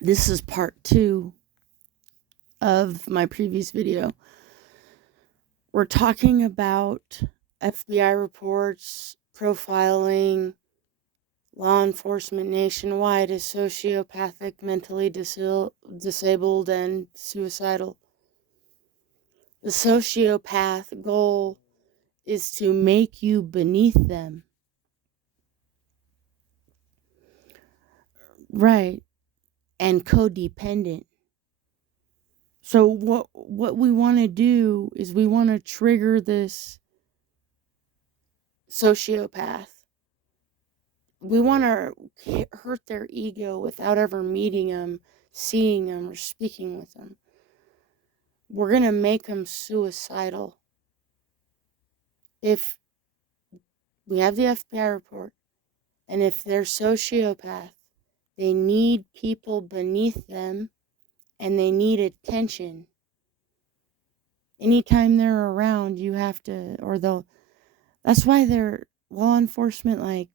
This is part 2 of my previous video. We're talking about FBI reports, profiling, law enforcement nationwide is sociopathic, mentally disabled, and suicidal. The sociopath goal is to make you beneath them. Right. And codependent. So what we want to do is we want to trigger this sociopath. We want to hurt their ego without ever meeting them, seeing them, or speaking with them. We're going to make them suicidal. If we have the FBI report, and if they're sociopath, they need people beneath them, and they need attention. Anytime they're around, you have to, or they'll, that's why they're law enforcement, like,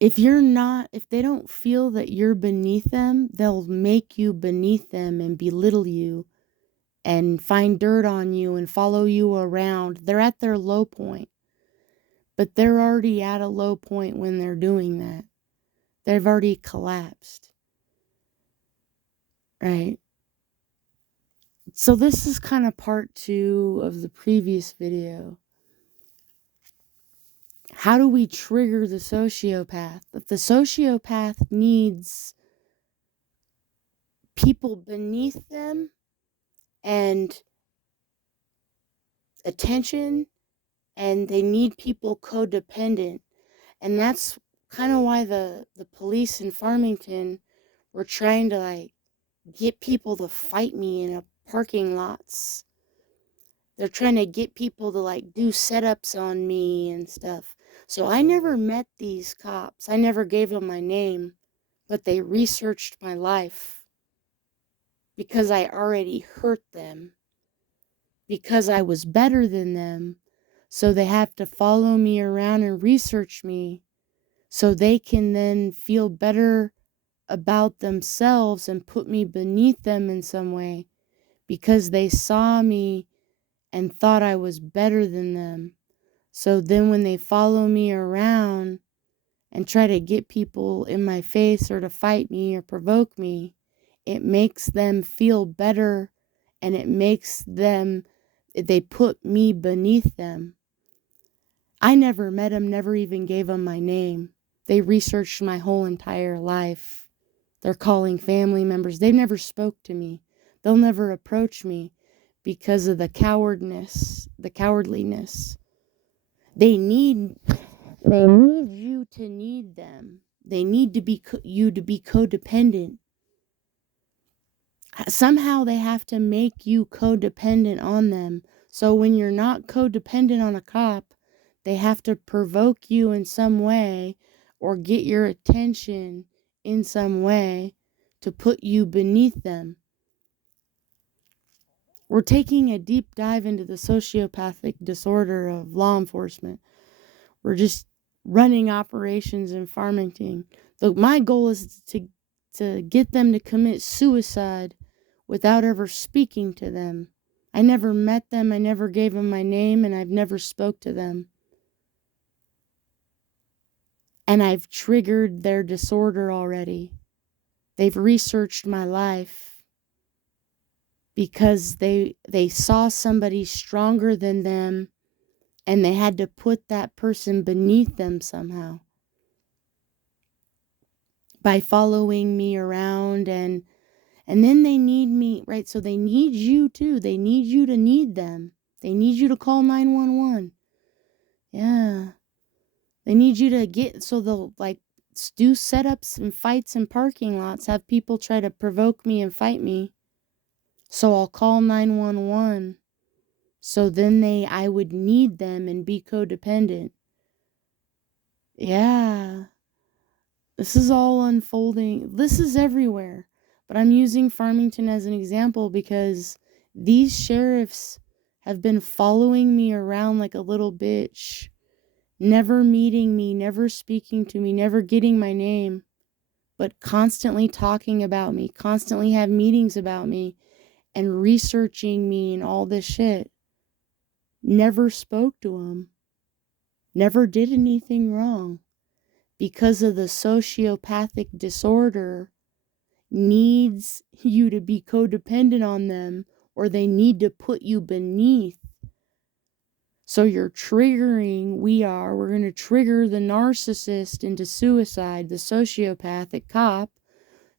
if they don't feel that you're beneath them, they'll make you beneath them and belittle you and find dirt on you and follow you around. They're at their low point, but they're already at a low point when they're doing that. They've already collapsed. Right? So this is kind of part 2 of the previous video. How do we trigger the sociopath? If the sociopath needs people beneath them and attention, and they need people codependent, and that's kind of why the police in Farmington were trying to, like, get people to fight me in a parking lots. They're trying to get people to, like, do setups on me and stuff. So I never met these cops. I never gave them my name, but they researched my life because I already hurt them, because I was better than them. So they have to follow me around and research me so they can then feel better about themselves and put me beneath them in some way, because they saw me and thought I was better than them. So then when they follow me around and try to get people in my face or to fight me or provoke me, it makes them feel better, and they put me beneath them. I never met them, never even gave them my name. They researched my whole entire life. They're calling family members. They never spoke to me. They'll never approach me because of the cowardliness. They need you to need them. They need you to be codependent. Somehow they have to make you codependent on them. So when you're not codependent on a cop, they have to provoke you in some way or get your attention in some way to put you beneath them. We're taking a deep dive into the sociopathic disorder of law enforcement. We're just running operations in Farmington. My goal is to get them to commit suicide without ever speaking to them. I never met them, I never gave them my name, and I've never spoke to them. And I've triggered their disorder already. They've researched my life because they saw somebody stronger than them, and they had to put that person beneath them somehow by following me around, and then they need me, right? So they need you too. They need you to need them. They need you to call 911. Yeah. They need you to so they'll, like, do setups and fights in parking lots, have people try to provoke me and fight me. So I'll call 911. So then I would need them and be codependent. Yeah. This is all unfolding. This is everywhere. But I'm using Farmington as an example because these sheriffs have been following me around like a little bitch, never meeting me, never speaking to me, never getting my name. but constantly talking about me, constantly have meetings about me and researching me and all this shit. Never spoke to him. Never did anything wrong. Because of the sociopathic disorder, needs you to be codependent on them, or they need to put you beneath. So you're triggering, we're going to trigger the narcissist into suicide, the sociopathic cop.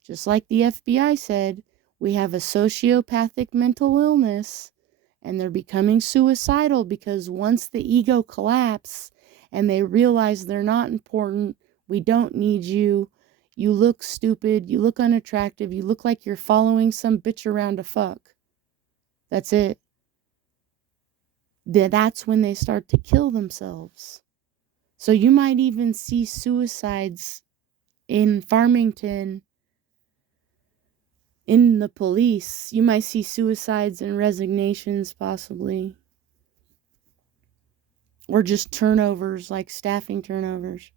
Just like the FBI said, we have a sociopathic mental illness, and they're becoming suicidal because once the ego collapses and they realize they're not important, we don't need you, you look stupid, you look unattractive, you look like you're following some bitch around to fuck. That's it. That's when they start to kill themselves. So you might even see suicides in Farmington in the police. You might see suicides and resignations possibly. Or just turnovers, like staffing turnovers.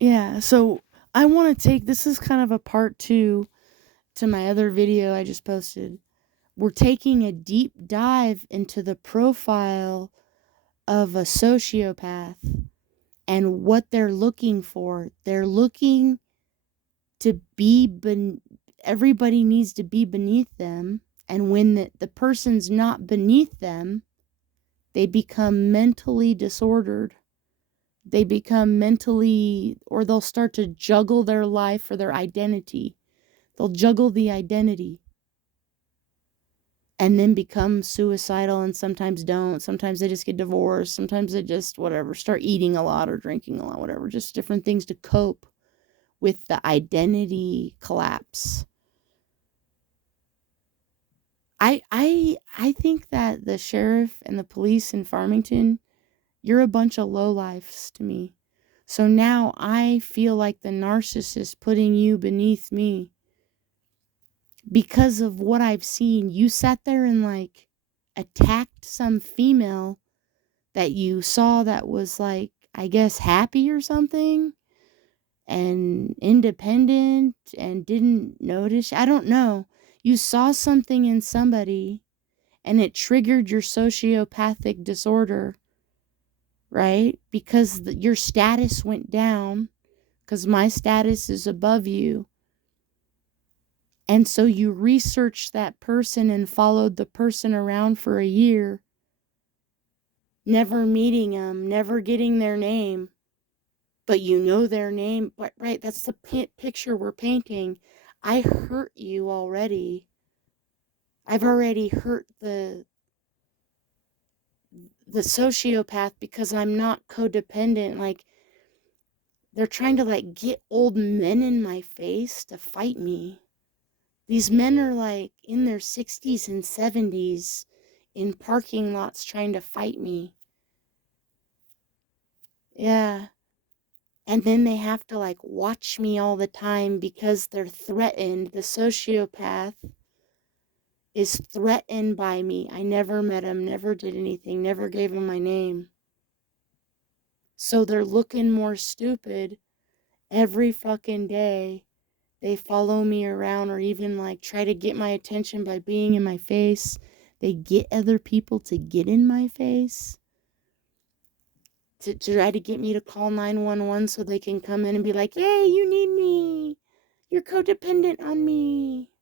Yeah, so I want to this is kind of a part 2 to my other video I just posted. We're taking a deep dive into the profile of a sociopath and what they're looking for. They're looking to be, everybody needs to be beneath them. And when the person's not beneath them, they become mentally disordered. They become mentally, or they'll start to juggle their life or their identity. They'll juggle the identity and then become suicidal, and sometimes don't. Sometimes they just get divorced. Sometimes they just, whatever, start eating a lot or drinking a lot, whatever. Just different things to cope with the identity collapse. I think that the sheriff and the police in Farmington, you're a bunch of lowlifes to me. So now I feel like the narcissist putting you beneath me because of what I've seen. You sat there and like attacked some female that you saw that was like, I guess, happy or something and independent and didn't notice. I don't know. You saw something in somebody and it triggered your sociopathic disorder, right? Because your status went down, because my status is above you. And so you researched that person and followed the person around for a year, never meeting them, never getting their name, but you know their name. But right, that's the picture we're painting. I hurt you already. I've already hurt the sociopath because I'm not codependent. Like, they're trying to like get old men in my face to fight me. These men are like in their 60s and 70s in parking lots trying to fight me. Yeah. And then they have to like watch me all the time because they're threatened. The sociopath is threatened by me. I never met him, never did anything, never gave him my name. So they're looking more stupid every fucking day. They follow me around or even like try to get my attention by being in my face. They get other people to get in my face to try to get me to call 911 so they can come in and be like, hey, you need me. You're codependent on me.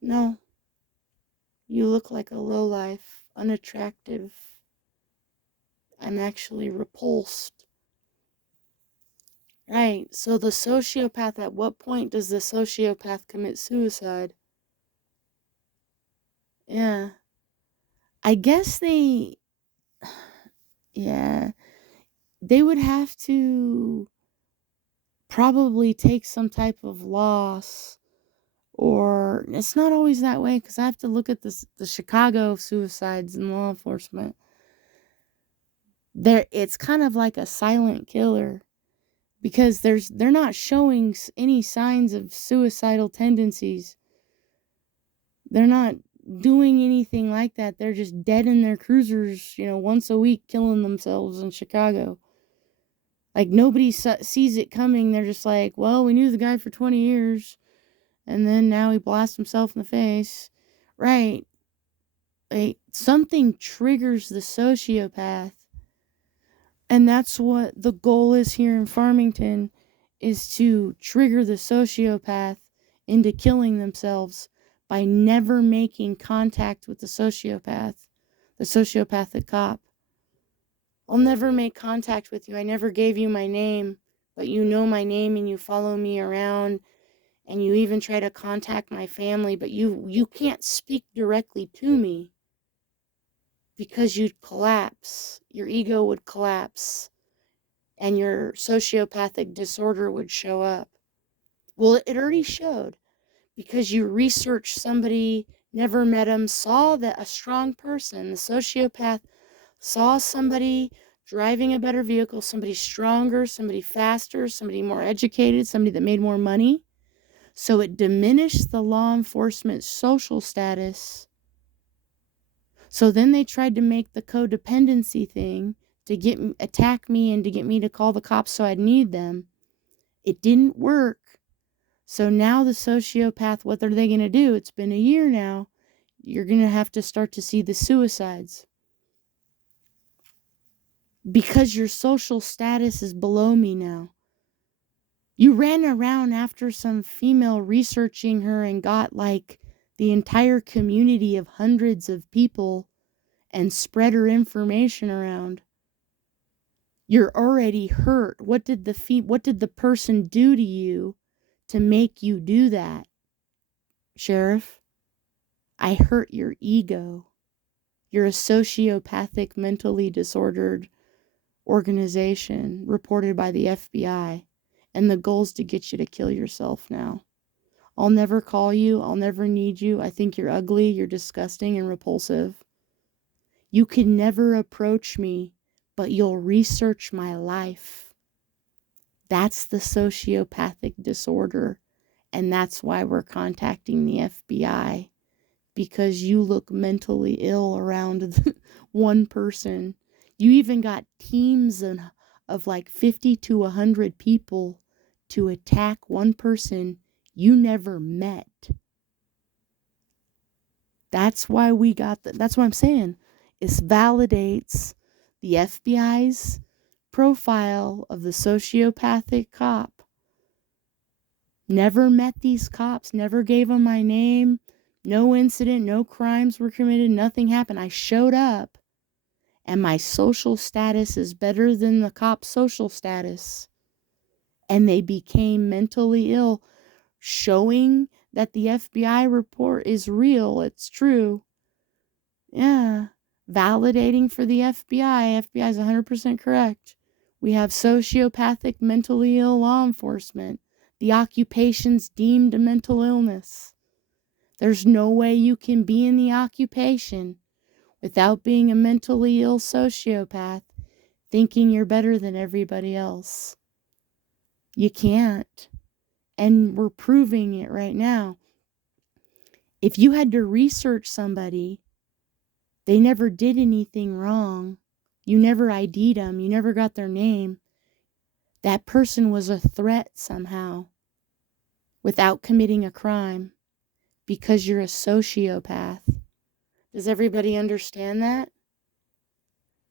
No. You look like a lowlife, unattractive. I'm actually repulsed. Right. So the sociopath, at what point does the sociopath commit suicide? Yeah. I guess yeah, they would have to probably take some type of loss, or it's not always that way because I have to look at the Chicago suicides and law enforcement. It's kind of like a silent killer because they're not showing any signs of suicidal tendencies. They're not doing anything like that. They're just dead in their cruisers, once a week killing themselves in Chicago. Like, nobody sees it coming. They're just like, well, we knew the guy for 20 years, and then now he blasts himself in the face. Right. Like, something triggers the sociopath. And that's what the goal is here in Farmington, is to trigger the sociopath into killing themselves by never making contact with the sociopathic cop. I'll never make contact with you. I never gave you my name, but you know my name and you follow me around and you even try to contact my family, but you can't speak directly to me because you'd collapse. Your ego would collapse and your sociopathic disorder would show up. Well, it already showed because you researched somebody, never met them, saw that a strong person, the sociopath, saw somebody driving a better vehicle, somebody stronger, somebody faster, somebody more educated, somebody that made more money. So it diminished the law enforcement social status. So then they tried to make the codependency thing to attack me and to get me to call the cops so I'd need them. It didn't work. So now the sociopath, what are they going to do? It's been a year now. You're going to have to start to see the suicides. Because your social status is below me now. You ran around after some female researching her and got like the entire community of hundreds of people and spread her information around. You're already hurt. What did the person do to you to make you do that, Sheriff? I hurt your ego. You're a sociopathic, mentally disordered organization reported by the FBI, and the goal's to get you to kill yourself now. I'll never call you. I'll never need you. I think you're ugly. You're disgusting and repulsive. You can never approach me, but you'll research my life. That's the sociopathic disorder, and that's why we're contacting the FBI, because you look mentally ill around one person. You even got teams of like 50 to 100 people to attack one person you never met. That's why we got that. That's what I'm saying. It validates the FBI's profile of the sociopathic cop. Never met these cops, never gave them my name. No incident, no crimes were committed, nothing happened. I showed up, and my social status is better than the cop's social status. And they became mentally ill, showing that the FBI report is real, it's true. Yeah, validating for the FBI. FBI is 100% correct. We have sociopathic, mentally ill law enforcement. The occupation's deemed a mental illness. There's no way you can be in the occupation without being a mentally ill sociopath, thinking you're better than everybody else. You can't. And we're proving it right now. If you had to research somebody, they never did anything wrong, you never ID'd them, you never got their name, that person was a threat somehow without committing a crime because you're a sociopath. Does everybody understand that?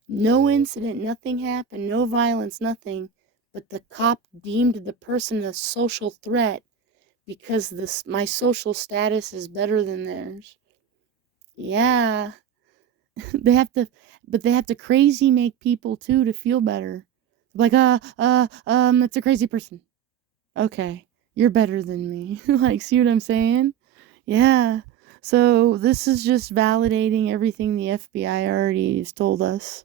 No incident, nothing happened, no violence, nothing, but the cop deemed the person a social threat because my social status is better than theirs. Yeah. they have to crazy make people too to feel better. Like, it's a crazy person. Okay, you're better than me. Like, see what I'm saying? Yeah. So this is just validating everything the FBI already has told us.